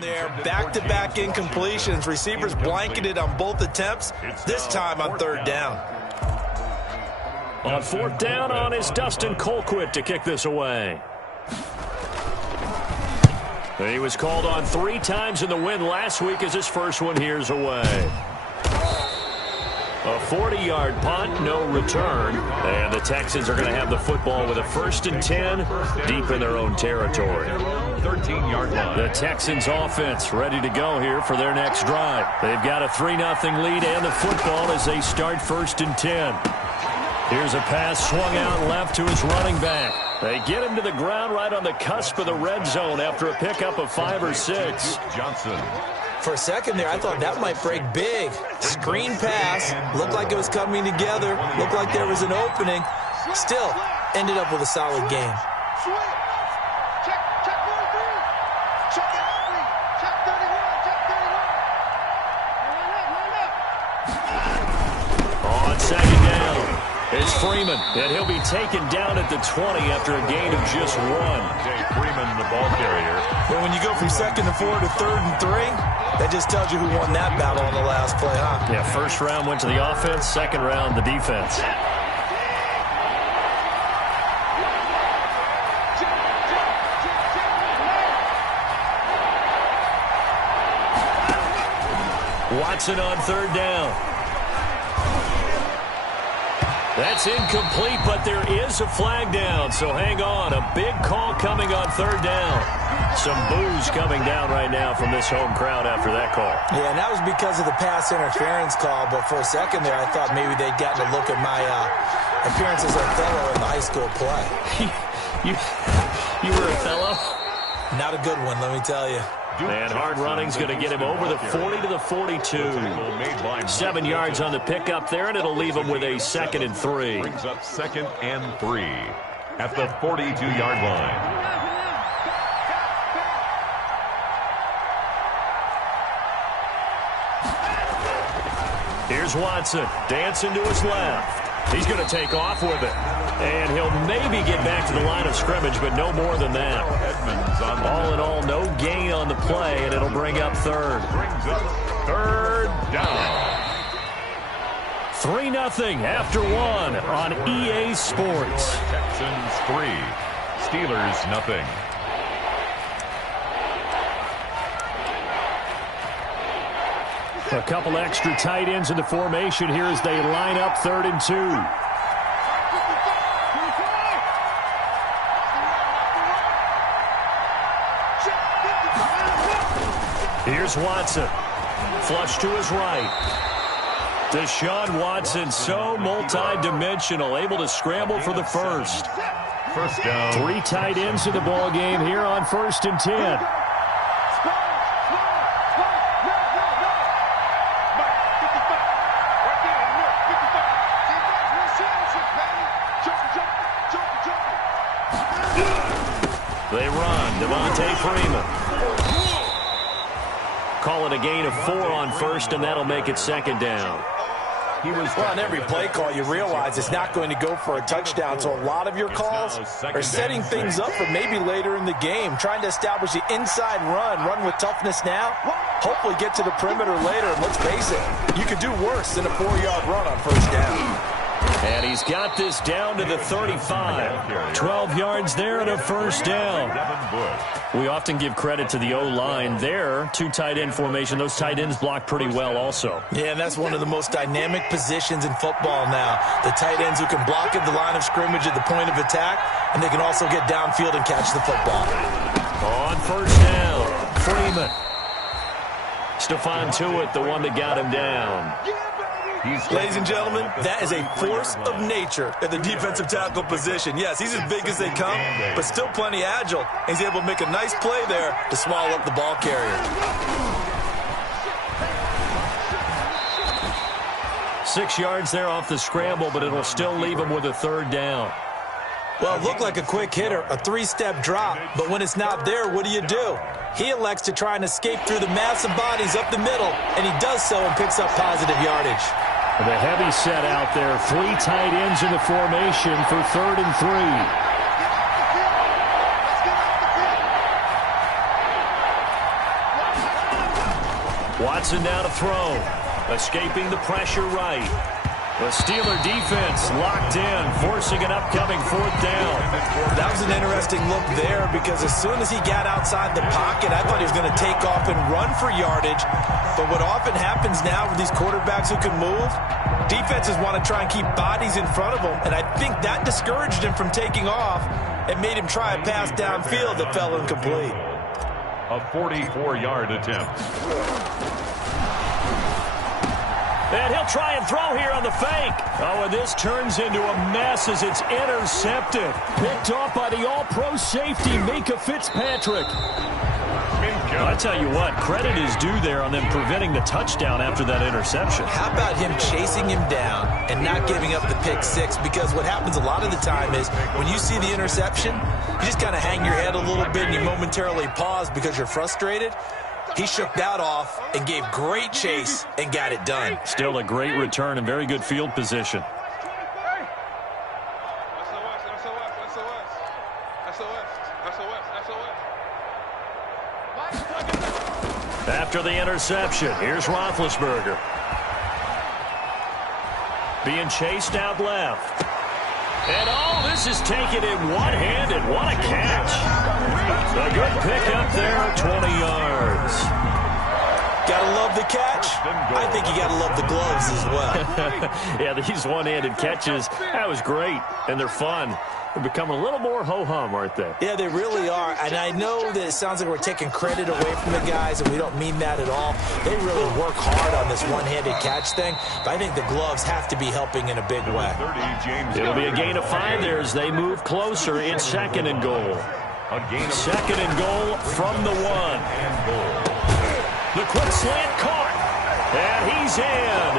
There, back-to-back incompletions. Receivers blanketed on both attempts, this time on third down. On fourth down on is Dustin Colquitt to kick this away. He was called on 3 times in the win last week as his first one here's away. A 40-yard punt, no return. And the Texans are going to have the football with a 1st and 10 deep in their own territory. 13-yard line. The Texans offense ready to go here for their next drive. They've got a 3-0 lead and the football as they start 1st and 10. Here's a pass swung out left to his running back. They get him to the ground right on the cusp of the red zone after a pickup of 5 or 6. Johnson. For a second there, I thought that might break big. Screen pass. Looked like it was coming together. Looked like there was an opening. Still, ended up with a solid game. On second down, it's Freeman, and he'll be taken down at the 20 after a gain of just 1. Jay Freeman, the ball carrier. But when you go from 2nd and 4 to 3rd and 3, that just tells you who won that battle on the last play, huh? Yeah, first round went to the offense, second round the defense. Watson on third down. That's incomplete, but there is a flag down, so hang on. A big call coming on third down. Some boos coming down right now from this home crowd after that call. Yeah, and that was because of the pass interference call, but for a second there, I thought maybe they'd gotten a look at my appearance as Othello in the high school play. You were Othello? Not a good one, let me tell you. And hard running's going to get him over the 40 to the 42. 7 yards on the pickup there, and it'll leave him with a 2nd and 3. Brings up 2nd and 3 at the 42-yard line. Here's Watson, dancing to his left. He's going to take off with it. And he'll maybe get back to the line of scrimmage, but no more than that. All in all, no gain on the play, and it'll bring up third. Brings up 3rd down. 3-0 after 1 on EA Sports. Texans 3, Steelers 0. A couple extra tight ends in the formation here as they line up 3rd and 2. Here's Watson. Flush to his right. Deshaun Watson, so multi-dimensional, able to scramble for the first. First down. 3 tight ends in the ball game here on 1st and 10. They run. Devontae Freeman. Call it a gain of 4 on first, and that'll make it 2nd down. Well, on every play call, you realize it's not going to go for a touchdown, so a lot of your calls are setting things up for maybe later in the game, trying to establish the inside run with toughness now, hopefully get to the perimeter later, and let's face it, you could do worse than a 4-yard run on first down. And he's got this down to the 35. 12 yards there and a first down. We often give credit to the O-line there. 2 tight end formation. Those tight ends block pretty well also. Yeah, and that's one of the most dynamic positions in football now. The tight ends who can block at the line of scrimmage at the point of attack, and they can also get downfield and catch the football. On first down, Freeman. Stephon Tuitt, the one that got him down. Ladies and gentlemen, that is a force of nature at the defensive tackle position. Yes, he's as big as they come, but still plenty agile. He's able to make a nice play there to swallow up the ball carrier. 6 yards there off the scramble, but it'll still leave him with a 3rd down. Well, it looked like a quick hitter, a 3-step drop, but when it's not there, what do? He elects to try and escape through the massive bodies up the middle, and he does so and picks up positive yardage. The heavy set out there. 3 tight ends in the formation for 3rd and 3. Watson now to throw. Escaping the pressure right. The Steeler defense locked in, forcing an upcoming 4th down. That was an interesting look there because as soon as he got outside the pocket, I thought he was going to take off and run for yardage. But what often happens now with these quarterbacks who can move, defenses want to try and keep bodies in front of them. And I think that discouraged him from taking off and made him try a pass downfield that fell incomplete. A 44-yard attempt. And he'll try and throw here on the fake. Oh, and this turns into a mess as it's intercepted. Picked off by the all-pro safety, Minka Fitzpatrick. I tell you what, credit is due there on them preventing the touchdown after that interception. How about him chasing him down and not giving up the pick six? Because what happens a lot of the time is when you see the interception, you just kind of hang your head a little bit and you momentarily pause because you're frustrated. He shook that off and gave great chase and got it done. Still a great return and very good field position. After the interception, here's Roethlisberger. Being chased out left. And oh, this is taken in one-handed. What a catch. A good pickup there, 20 yards. Gotta love the catch. I think you gotta love the gloves as well. Yeah, these one-handed catches, that was great. And they're fun. They're becoming a little more ho-hum, aren't they? Yeah, they really are. And I know that it sounds like we're taking credit away from the guys, and we don't mean that at all. They really work hard on this one-handed catch thing, but I think the gloves have to be helping in a big way. It'll be a gain of 5 there as they move closer in 2nd and goal. 2nd and goal from the 1. The quick slant caught. And he's in.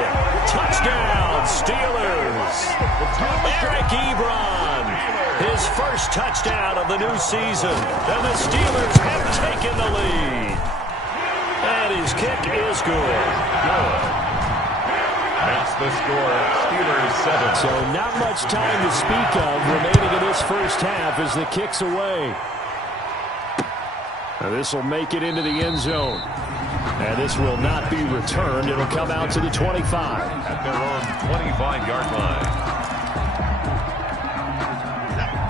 Touchdown, Steelers. Eric Ebron, his first touchdown of the new season. And the Steelers have taken the lead. And his kick is good. That's the score. Steelers 7. So not much time to speak of remaining in this first half as the kick's away. Now this will make it into the end zone. And this will not be returned. It'll come out to the 25. At their own 25-yard line.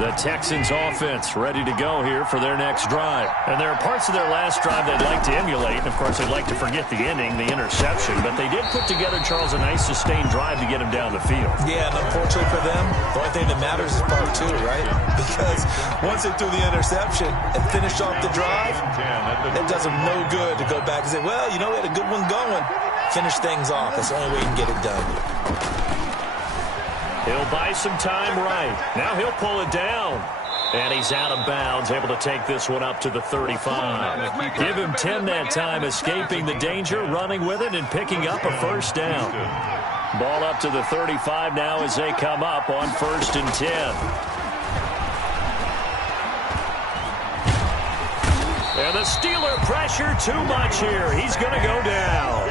The Texans offense ready to go here for their next drive. And there are parts of their last drive they'd like to emulate. And, of course, they'd like to forget the ending, the interception. But they did put together, Charles, a nice sustained drive to get him down the field. Yeah, and unfortunately for them, the only thing that matters is part 2, right? Because once they threw the interception and finished off the drive, it does them no good to go back and say, well, you know, we had a good one going. Finish things off. That's the only way you can get it done. He'll buy some time right. Now he'll pull it down. And he's out of bounds, able to take this one up to the 35. Give him 10 that time, escaping the danger, running with it, and picking up a first down. Ball up to the 35 now as they come up on 1st and 10. And the Steeler pressure too much here. He's going to go down.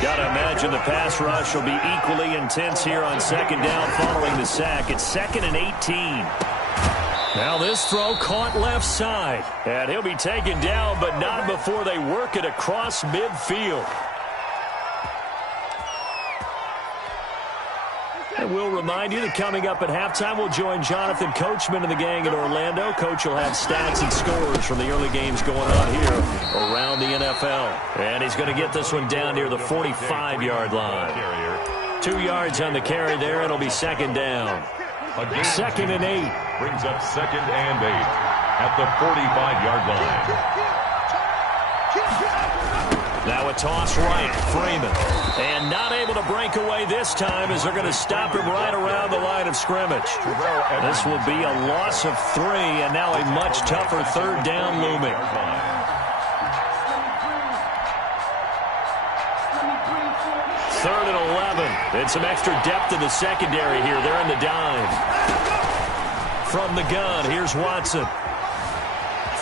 Got to imagine the pass rush will be equally intense here on 2nd down following the sack. It's 2nd and 18. Now this throw caught left side. And he'll be taken down, but not before they work it across midfield. And we'll remind you that coming up at halftime, we'll join Jonathan Coachman and the gang in Orlando. Coach will have stats and scores from the early games going on here around the NFL. And he's going to get this one down near the 45-yard line. 2 yards on the carry there. It'll be 2nd down. 2nd and 8. Brings up 2nd and 8 at the 45-yard line. Now a toss right, Freeman. And not able to break away this time as they're going to stop him right around the line of scrimmage. This will be a loss of 3, and now a much tougher 3rd down looming. 3rd and 11. And some extra depth in the secondary here. They're in the dime. From the gun, here's Watson.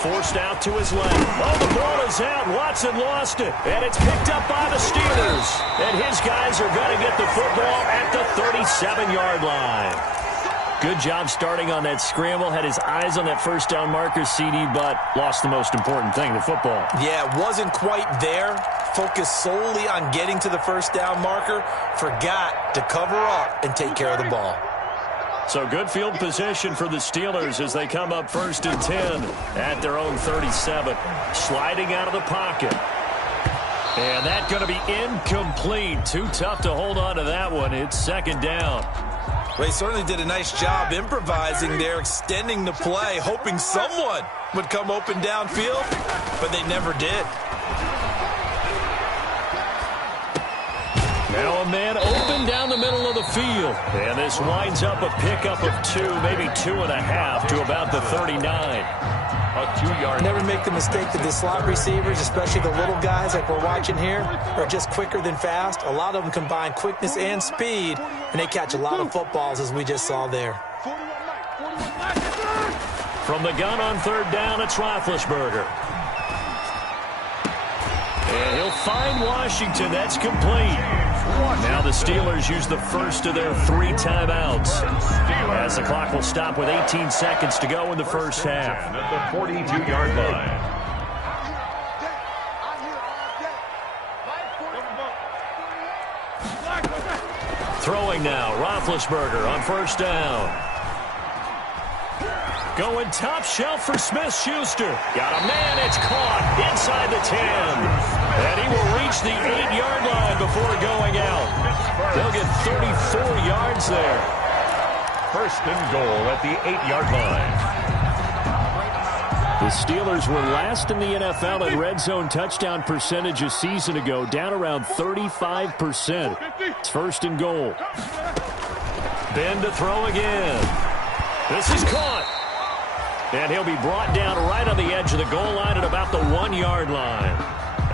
Forced out to his left. Oh, the ball is out. Watson lost it. And it's picked up by the Steelers. And his guys are going to get the football at the 37-yard line. Good job starting on that scramble. Had his eyes on that first down marker, CD, but lost the most important thing, the football. Yeah, it wasn't quite there. focused solely on getting to the first down marker, forgot to cover up and take care of the ball. So good field position for the Steelers as they come up 1st and 10 at their own 37. Sliding out of the pocket. And that's going to be incomplete. Too tough to hold on to that one. It's 2nd down. Well, he certainly did a nice job improvising there, extending the play, hoping someone would come open downfield, but they never did. Now a man open down the middle of the field. And this winds up a pickup of 2, maybe 2.5 to about the 39. A 2-yard. Never make the mistake that the slot receivers, especially the little guys like we're watching here, are just quicker than fast. A lot of them combine quickness and speed, and they catch a lot of footballs, as we just saw there. From the gun on 3rd down, it's Roethlisberger. And he'll find Washington. That's complete. Now the Steelers use the first of their 3 timeouts, as the clock will stop with 18 seconds to go in the first half. At the 42-yard line. Throwing now, Roethlisberger on 1st down. Going top shelf for Smith-Schuster. Got a man, it's caught inside the 10. And he will reach the 8-yard line before going out. They'll get 34 yards there. 1st and goal at the 8-yard line. The Steelers were last in the NFL in red zone touchdown percentage a season ago, down around 35%. It's 1st and goal. Ben to throw again. This is caught. And he'll be brought down right on the edge of the goal line at about the 1-yard line.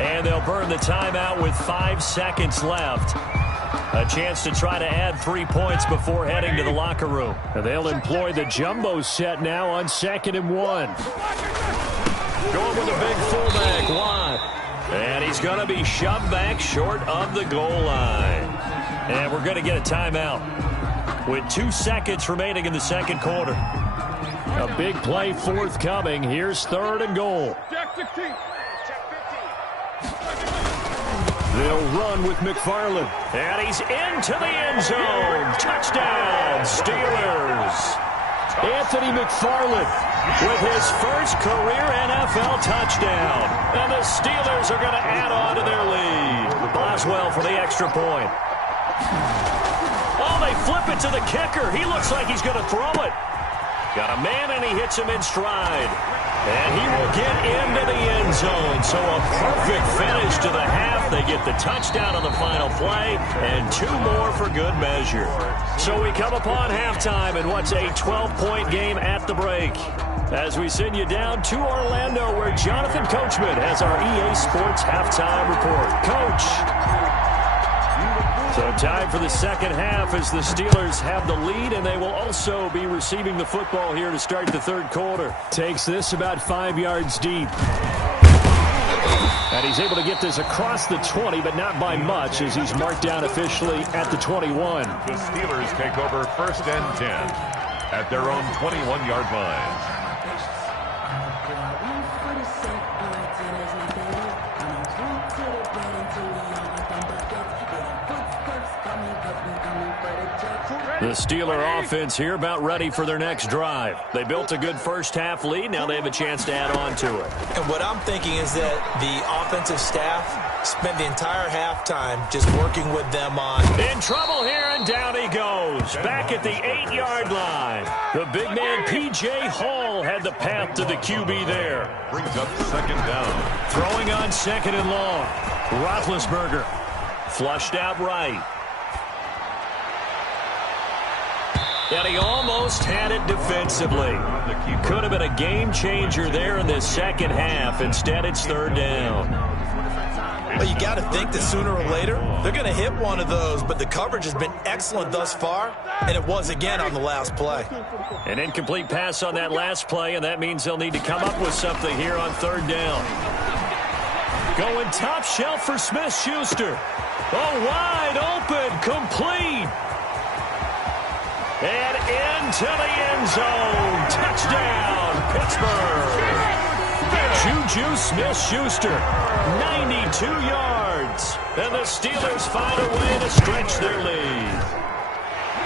And they'll burn the timeout with 5 seconds left. A chance to try to add 3 points before heading to the locker room. And they'll employ the jumbo set now on 2nd and 1. Going with a big fullback, Watt. And he's going to be shoved back short of the goal line. And we're going to get a timeout with 2 seconds remaining in the 2nd quarter. A big play forthcoming. Here's 3rd and goal. They'll run with McFarland. And he's into the end zone. Touchdown, Steelers. Anthony McFarland with his first career NFL touchdown. And the Steelers are going to add on to their lead. Boswell for the extra point. Oh, they flip it to the kicker. He looks like he's going to throw it. Got a man, and he hits him in stride. And he will get into the end zone. So a perfect finish to the half. They get the touchdown on the final play, and 2 more for good measure. So we come upon halftime in what's a 12-point game at the break, as we send you down to Orlando, where Jonathan Coachman has our EA Sports halftime report. Coach. So time for the 2nd half as the Steelers have the lead, and they will also be receiving the football here to start the 3rd quarter. Takes this about 5 yards deep. And he's able to get this across the 20, but not by much, as he's marked down officially at the 21. The Steelers take over 1st and 10 at their own 21-yard line. The Steeler offense here about ready for their next drive. They built a good first half lead. Now they have a chance to add on to it. And what I'm thinking is that the offensive staff spent the entire halftime just working with them on. In trouble here, and down he goes. Back at the 8-yard line. The big man, P.J. Hall, had the path to the QB there. Brings up 2nd down. Throwing on 2nd and long. Roethlisberger flushed out right. And he almost had it defensively. Could have been a game changer there in this 2nd half. Instead, it's 3rd down. Well, you got to think that sooner or later they're going to hit one of those, but the coverage has been excellent thus far, and it was again on the last play. An incomplete pass on that last play, and that means they'll need to come up with something here on 3rd down. Going top shelf for Smith-Schuster. Oh, wide open, complete. And into the end zone. Touchdown, Pittsburgh. Juju Smith-Schuster, 92 yards. And the Steelers find a way to stretch their lead.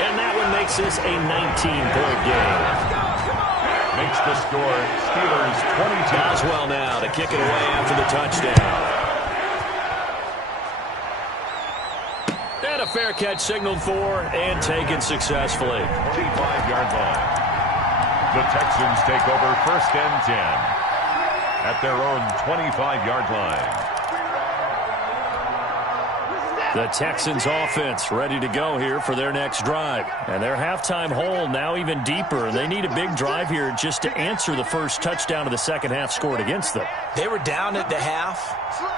And that one makes this a 19-point game. Makes the score Steelers 22. Boswell now to kick it away after the touchdown. And a fair catch signaled for and taken successfully. 45-yard line. The Texans take over 1st and 10 at their own 25-yard line. The Texans offense ready to go here for their next drive. And their halftime hole now even deeper. They need a big drive here just to answer the first touchdown of the second half scored against them. They were down at the half.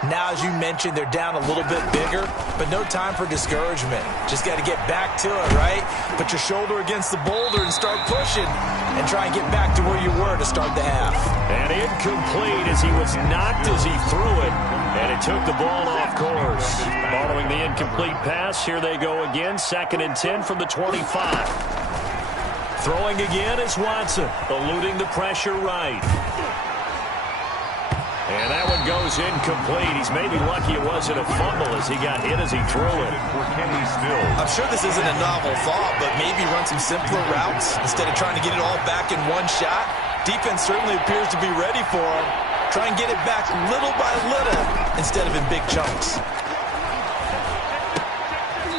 Now, as you mentioned, they're down a little bit bigger, but no time for discouragement. Just got to get back to it, right? Put your shoulder against the boulder and start pushing and try and get back to where you were to start the half. And incomplete as he was knocked as he threw it, and it took the ball off course. Following the incomplete pass, here they go again, 2nd and 10 from the 25. Throwing again is Watson, eluding the pressure right. And that one goes incomplete. He's maybe lucky it wasn't a fumble as he got hit as he threw it. I'm sure this isn't a novel thought, but maybe run some simpler routes instead of trying to get it all back in one shot. Defense certainly appears to be ready for him. Try and get it back little by little instead of in big chunks.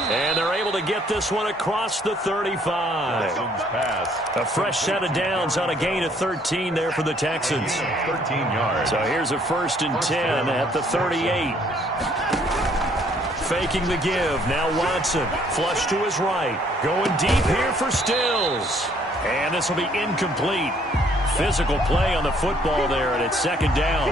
And they're able to get this one across the 35. A fresh set of downs on a gain of 13 there for the Texans. 13 yards. So here's a 1st and 10 at the 38. Faking the give. Now Watson. Flush to his right. Going deep here for Stills. And this will be incomplete. Physical play on the football there, and it's 2nd down.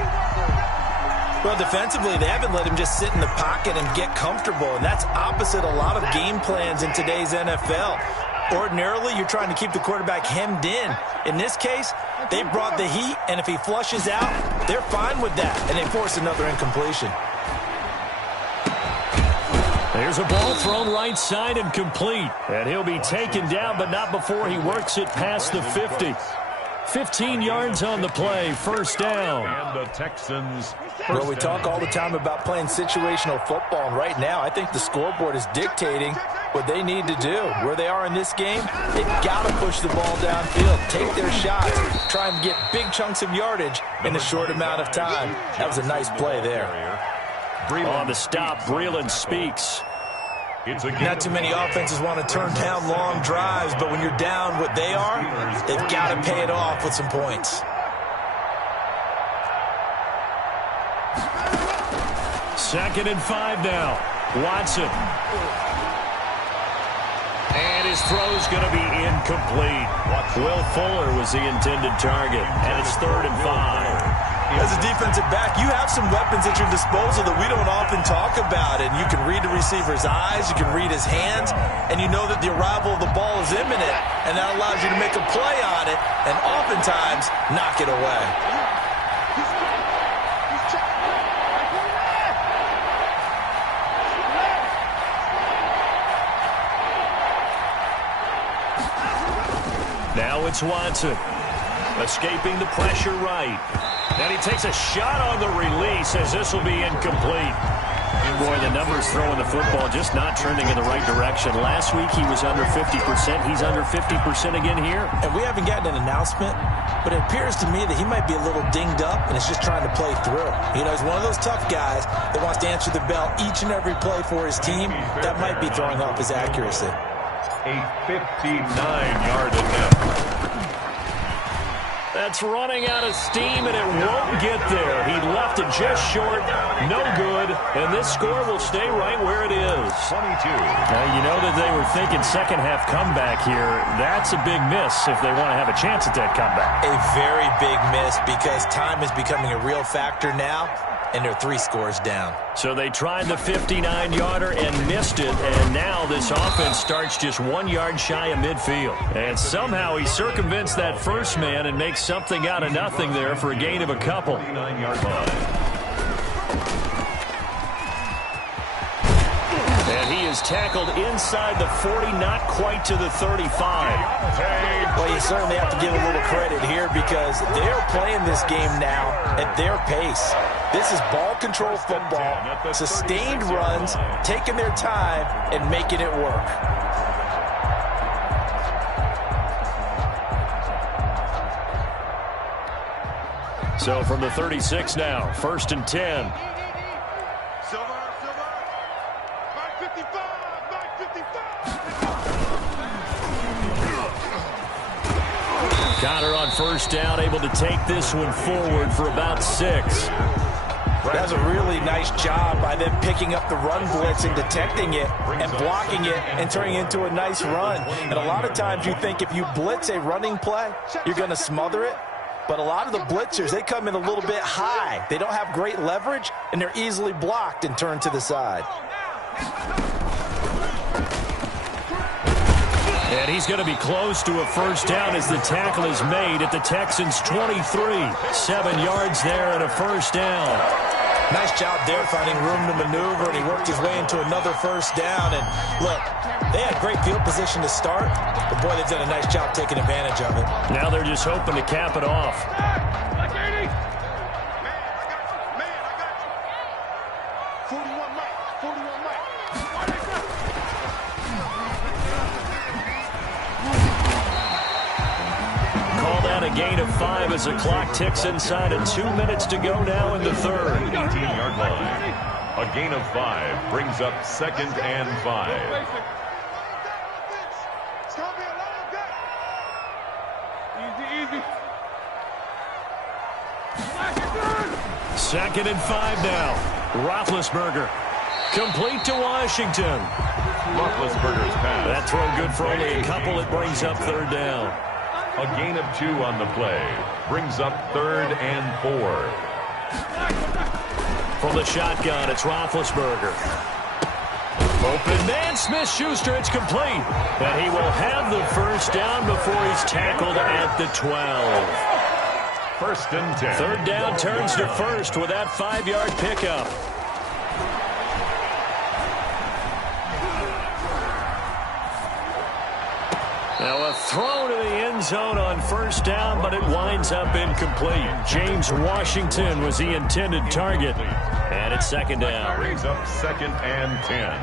Well, defensively, they haven't let him just sit in the pocket and get comfortable, and that's opposite a lot of game plans in today's NFL. Ordinarily, you're trying to keep the quarterback hemmed in. In this case, they brought the heat, and if he flushes out, they're fine with that, and they force another incompletion. There's a ball thrown right side and complete, and he'll be taken down, but not before he works it past the 50. 15 yards on the play, 1st down. And the Texans. Well, we talk all the time about playing situational football, and right now I think the scoreboard is dictating what they need to do. Where they are in this game, they've got to push the ball downfield, take their shots, try and get big chunks of yardage in a short amount of time. That was a nice play there. On the stop, Breeland speaks. Not too many offenses want to turn down long drives, but when you're down what they are, they've got to pay it off with some points. 2nd and 5 now. Watson. And his throw's going to be incomplete. Will Fuller was the intended target, and it's 3rd and 5. As a defensive back, you have some weapons at your disposal that we don't often talk about, and you can read the receiver's eyes, you can read his hands, and you know that the arrival of the ball is imminent, and that allows you to make a play on it, and oftentimes knock it away. Now it's Watson, escaping the pressure right. And he takes a shot on the release as this will be incomplete. Boy, the numbers throwing the football just not trending in the right direction. Last week he was under 50%. He's under 50% again here. And we haven't gotten an announcement, but it appears to me that he might be a little dinged up and is just trying to play through. You know, he's one of those tough guys that wants to answer the bell each and every play for his team. That might be throwing off his accuracy. A 59-yard attempt. That's running out of steam, and it won't get there. He left it just short. No good. And this score will stay right where it is. 22. Now, you know that they were thinking second half comeback here. That's a big miss if they want to have a chance at that comeback. A very big miss because time is becoming a real factor now, and they're 3 scores down. So they tried the 59-yarder and missed it, and now this offense starts just 1 yard shy of midfield. And somehow he circumvents that first man and makes something out of nothing there for a gain of a couple. 49-yard line. And he is tackled inside the 40, not quite to the 35. Well, you certainly have to give a little credit here because they're playing this game now at their pace. This is ball control football, sustained runs, taking their time and making it work. So from the 36 now, 1st and 10. Connor on 1st down, able to take this one forward for about 6. That's a really nice job by them picking up the run blitz and detecting it and blocking it and turning it into a nice run. And a lot of times you think if you blitz a running play, you're going to smother it. But a lot of the blitzers, they come in a little bit high. They don't have great leverage, and they're easily blocked and turned to the side. And he's going to be close to a 1st down as the tackle is made at the Texans' 23. 7 yards there and a 1st down. Nice job there finding room to maneuver, and he worked his way into another 1st down. And look, they had great field position to start, but boy, they've done a nice job taking advantage of it. Now they're just hoping to cap it off. A gain of 5 as the clock ticks inside and 2 minutes to go now in the 3rd. 18-yard line. A gain of 5 brings up 2nd and 5. Easy. 2nd and 5 now. Roethlisberger. Complete to Washington. Roethlisberger's pass. That throw good for only a couple. It brings up 3rd down. A gain of 2 on the play. Brings up 3rd and 4. From the shotgun, it's Roethlisberger. Open man, Smith-Schuster, it's complete. And he will have the 1st down before he's tackled at the 12. 1st and 10. 3rd down turns to 1st with that 5-yard pickup. Now a throw to the end zone on 1st down, but it winds up incomplete. James Washington was the intended target. And it's 2nd down. Brings up 2nd and 10.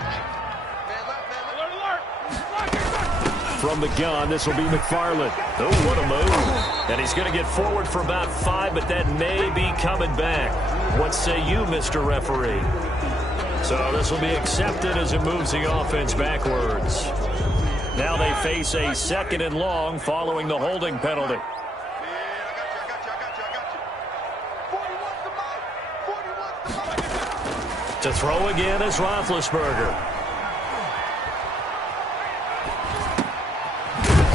From the gun, this will be McFarland. Oh, what a move. And he's going to get forward for about 5, but that may be coming back. What say you, Mr. Referee? So this will be accepted as it moves the offense backwards. Now they face a 2nd and long following the holding penalty. To throw again is Roethlisberger.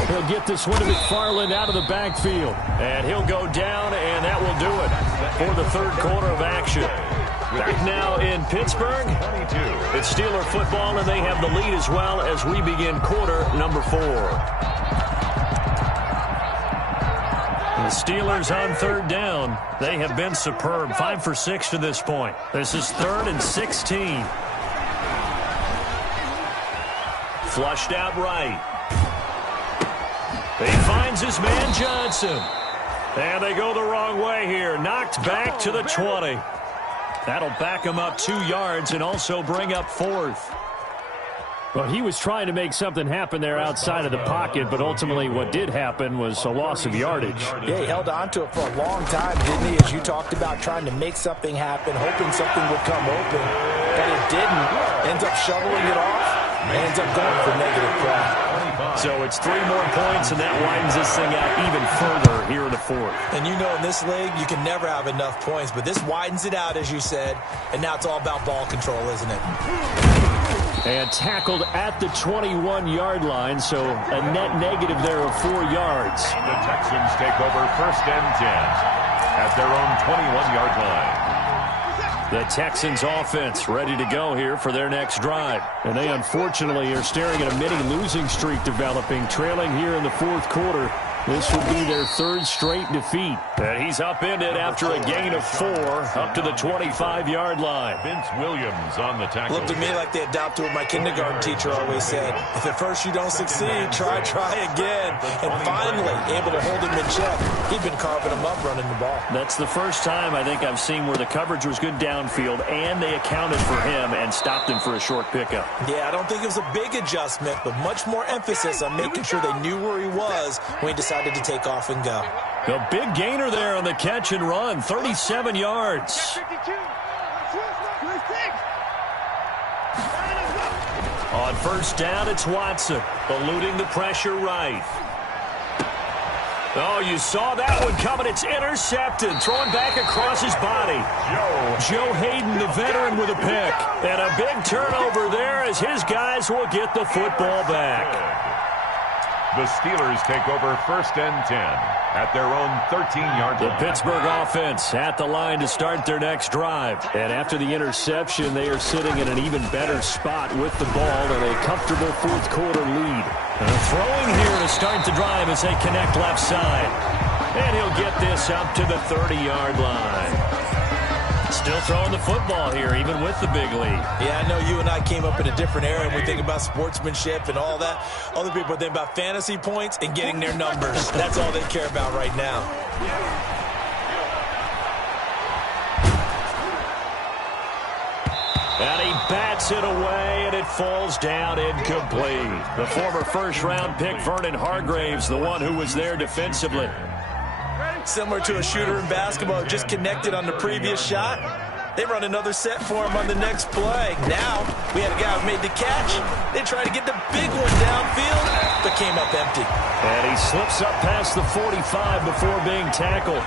He'll get this one to McFarland out of the backfield. And he'll go down, and that will do it for the 3rd quarter of action. Back now in Pittsburgh, it's Steeler football, and they have the lead as well as we begin quarter number 4. The Steelers on 3rd down. They have been superb. 5 for 6 to this point. This is 3rd and 16. Flushed out right. He finds his man Johnson. And they go the wrong way here. Knocked back to the 20. That'll back him up 2 yards and also bring up 4th. Well, he was trying to make something happen there outside of the pocket, but ultimately what did happen was a loss of yardage. Yeah, he held on to it for a long time, didn't he? As you talked about, trying to make something happen, hoping something would come open, but it didn't. Ends up shoveling it off. Ends up going for negative play. So it's 3 more points, and that widens this thing out even further here in the 4th. And you know in this league, you can never have enough points, but this widens it out, as you said, and now it's all about ball control, isn't it? And tackled at the 21-yard line, so a net negative there of 4 yards. The Texans take over 1st and 10 at their own 21-yard line. The Texans offense ready to go here for their next drive. And they unfortunately are staring at a mini losing streak developing, trailing here in the 4th quarter This would be their third straight defeat. And he's upended after a gain of 4 up to the 25-yard line. Vince Williams on the tackle. Looked to me like they adopted what my kindergarten teacher always said. If at first you don't succeed, try again. And finally, able to hold him in check. He'd been carving him up running the ball. That's the first time I think I've seen where the coverage was good downfield and they accounted for him and stopped him for a short pickup. Yeah, I don't think it was a big adjustment, but much more emphasis on making sure they knew where he was when he decided to take off and go. A big gainer there on the catch and run, 37 yards. On first down, it's Watson, eluding the pressure right. Oh, you saw that one coming. It's intercepted. Throwing back across his body. Joe Hayden, the veteran, with a pick. And a big turnover there as his guys will get the football back. The Steelers take over first and 10 at their own 13-yard line. The Pittsburgh offense at the line to start their next drive. And after the interception, they are sitting in an even better spot with the ball and a comfortable fourth-quarter lead. Throwing here to start the drive as they connect left side. And he'll get this up to the 30-yard line. Still throwing the football here, even with the big lead. Yeah, I know you and I came up in a different era, and we think about sportsmanship and all that. Other people think about fantasy points and getting their numbers. That's all they care about right now. And he bats it away, and it falls down incomplete. The former first-round pick, Vernon Hargraves, the one who was there defensively. Similar to a shooter in basketball, just connected on the previous shot. They run another set for him on the next play. Now, we had a guy who made the catch. They tried to get the big one downfield, but came up empty. And he slips up past the 45 before being tackled.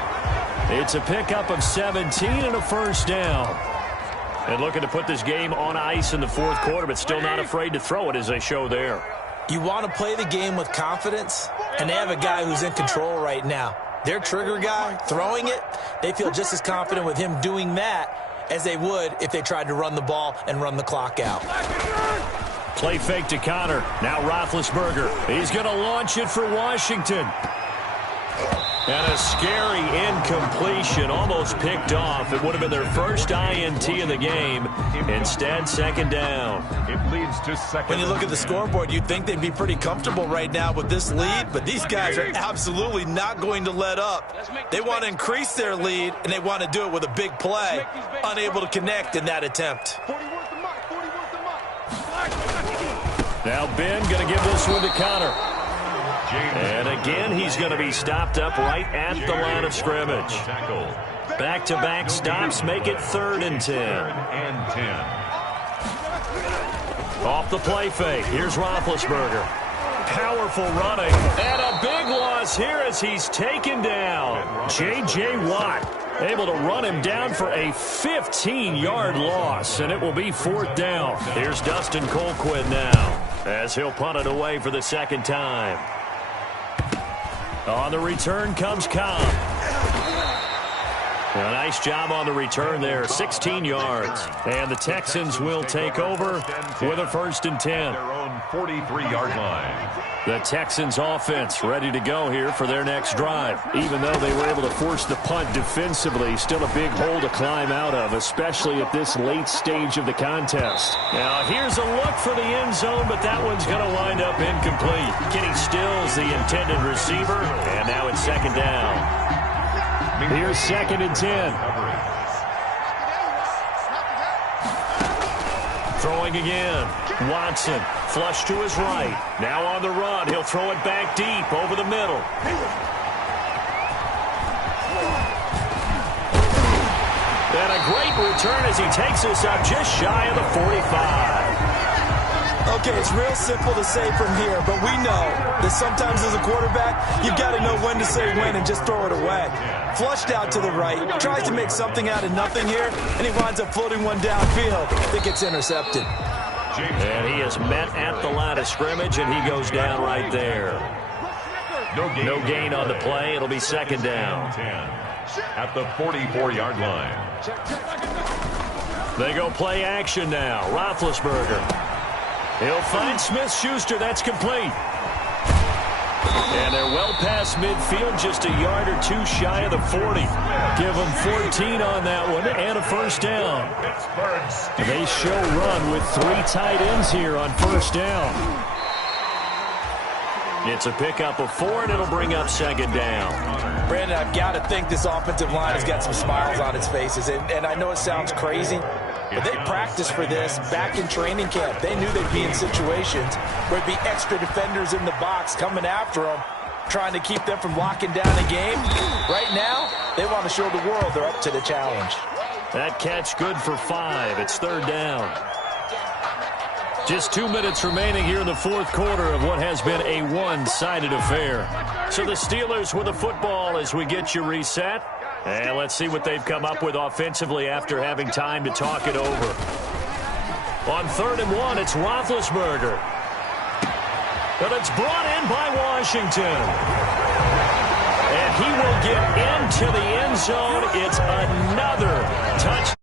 It's a pickup of 17 and a first down. And looking to put this game on ice in the fourth quarter, but still not afraid to throw it as they show there. You want to play the game with confidence, and they have a guy who's in control right now. Their trigger guy, throwing it, they feel just as confident with him doing that as they would if they tried to run the ball and run the clock out. Play fake to Connor. Now Roethlisberger. He's going to launch it for Washington. And a scary incompletion, almost picked off. It would have been their first INT in the game. Instead, second down. It leads to second. When you look at the scoreboard, you'd think they'd be pretty comfortable right now with this lead, but these guys are absolutely not going to let up. They want to increase their lead, and they want to do it with a big play. Unable to connect in that attempt. Now Ben going to give this one to Connor. And again, he's going to be stopped up right at the line of scrimmage. Back-to-back stops make it 3rd and 10. Off the play fake. Here's Roethlisberger. Powerful running. And a big loss here as he's taken down. J.J. Watt able to run him down for a 15-yard loss, and it will be 4th down. Here's Dustin Colquitt now as he'll punt it away for the second time. On the return comes Cobb. A nice job on the return there, 16 yards. And the Texans will take over with a 1st and 10. Their own 43-yard line. The Texans offense ready to go here for their next drive. Even though they were able to force the punt defensively, still a big hole to climb out of, especially at this late stage of the contest. Now here's a look for the end zone, but that one's going to wind up incomplete. Kenny Stills, the intended receiver, and now it's second down. Here's 2nd and 10. Throwing again. Watson, flush to his right. Now on the run. He'll throw it back deep over the middle. And a great return as he takes us up just shy of the 45. Okay, it's real simple to say from here, but we know that sometimes as a quarterback, you've got to know when to say when and just throw it away. Flushed out to the right, tries to make something out of nothing here, and he winds up floating one downfield that gets intercepted. And he is met at the line of scrimmage, and he goes down right there. No gain on the play. It'll be second down. At the 44-yard line. They go play action now. Roethlisberger. He'll find Smith-Schuster. That's complete. And they're well past midfield, just a yard or two shy of the 40. Give them 14 on that one and a first down. They show run with 3 tight ends here on first down. It's a pickup of 4, and it'll bring up second down. Brandon, I've got to think this offensive line has got some smiles on its faces. And I know it sounds crazy, but they practiced for this back in training camp. They knew they'd be in situations where there'd be extra defenders in the box coming after them, trying to keep them from locking down the game. Right now, they want to show the world they're up to the challenge. That catch good for 5. It's third down. Just 2 minutes remaining here in the fourth quarter of what has been a one-sided affair. So the Steelers with the football as we get you reset. And let's see what they've come up with offensively after having time to talk it over. On 3rd and 1, it's Roethlisberger. But it's brought in by Washington. And he will get into the end zone. It's another touchdown.